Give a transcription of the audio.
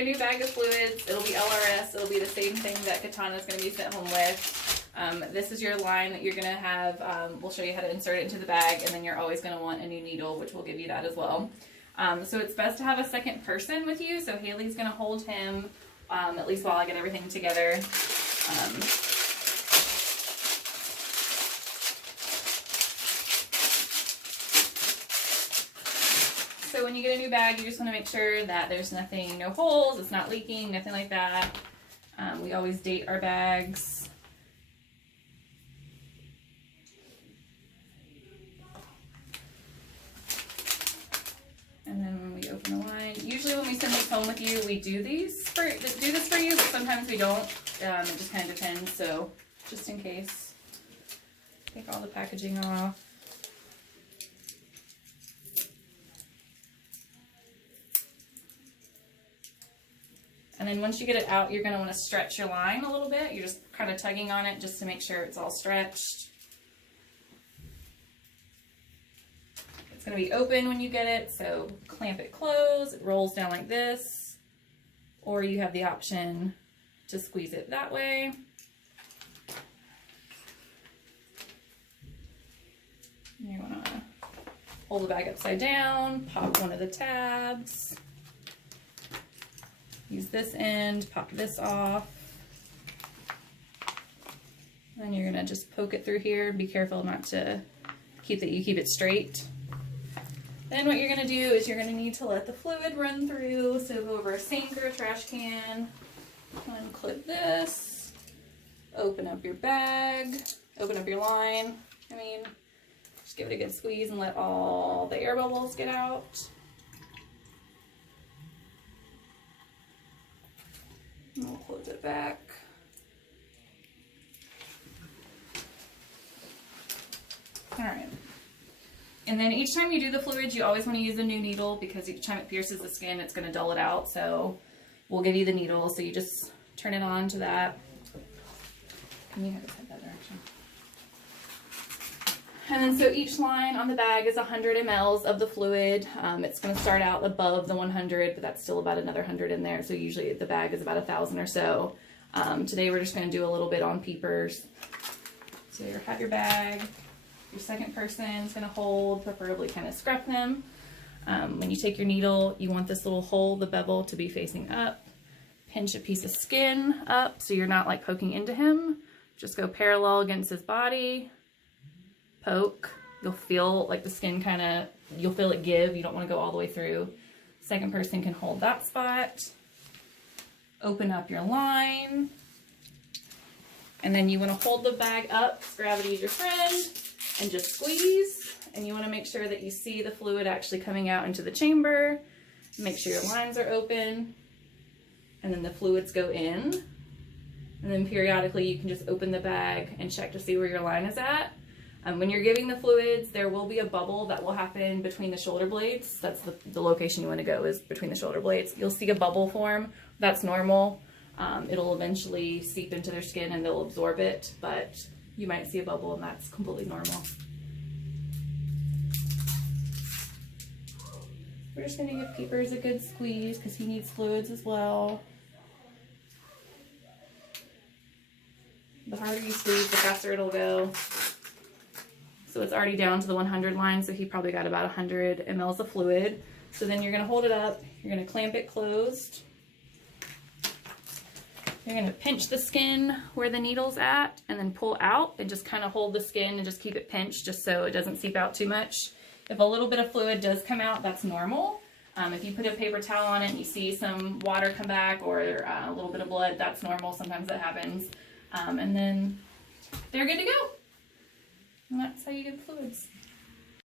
brand new bag of fluids. It'll be LRS. It'll be the same thing that Katana's going to be sent home with. This is your line that you're going to have. We'll show you how to insert it into the bag, and then you're always going to want a new needle, which will give you that as well. So it's best to have a second person with you. So Haley's going to hold him, at least while I get everything together. So when you get a new bag, you just want to make sure that there's nothing, no holes, it's not leaking, nothing like that. We always date our bags. And then when we open the line, usually when we send these home with you, we do this for you, but sometimes we don't. It just kind of depends. So just in case, take all the packaging off. And then once you get it out, you're going to want to stretch your line a little bit. You're just kind of tugging on it just to make sure it's all stretched. It's going to be open when you get it, so clamp it closed. It rolls down like this, or you have the option to squeeze it that way. You want to hold the bag upside down, pop one of the tabs. Use this end, pop this off. Then you're gonna just poke it through here. Be careful not to keep it straight. Then what you're gonna do is you're gonna need to let the fluid run through. So go over a sink or a trash can, unclip this, open up your bag, open up your line. Just give it a good squeeze and let all the air bubbles get out. And we'll close it back. All right. And then each time you do the fluids, you always want to use a new needle because each time it pierces the skin, it's going to dull it out. So we'll give you the needle. So you just turn it on to that. Can you have it head that direction? And then so each line on the bag is 100 mLs of the fluid. It's going to start out above the 100, but that's still about another 100 in there. So usually the bag is about 1,000 or so. Today we're just going to do a little bit on peepers. So you have your bag. Your second person is going to hold, preferably kind of scrap them. When you take your needle, you want this little hole, the bevel, to be facing up. Pinch a piece of skin up so you're not like poking into him. Just go parallel against his body. Poke. You'll feel like the skin you'll feel it give. You don't want to go all the way through. Second person can hold that spot. Open up your line. And then you want to hold the bag up. Gravity is your friend. And just squeeze. And you want to make sure that you see the fluid actually coming out into the chamber. Make sure your lines are open. And then the fluids go in. And then periodically you can just open the bag and check to see where your line is at. When you're giving the fluids, there will be a bubble that will happen between the shoulder blades. That's the location you want to go, is between the shoulder blades. You'll see a bubble form. That's normal. It'll eventually seep into their skin and they'll absorb it, but you might see a bubble and that's completely normal. We're just going to give Peepers a good squeeze because he needs fluids as well. The harder you squeeze, the faster it'll go. So it's already down to the 100 line, so he probably got about 100 mLs of fluid. So then you're going to hold it up, you're going to clamp it closed. You're going to pinch the skin where the needle's at and then pull out and just kind of hold the skin and just keep it pinched just so it doesn't seep out too much. If a little bit of fluid does come out, that's normal. If you put a paper towel on it and you see some water come back or a little bit of blood, that's normal. Sometimes that happens. And then they're good to go. And that's how you get fluids.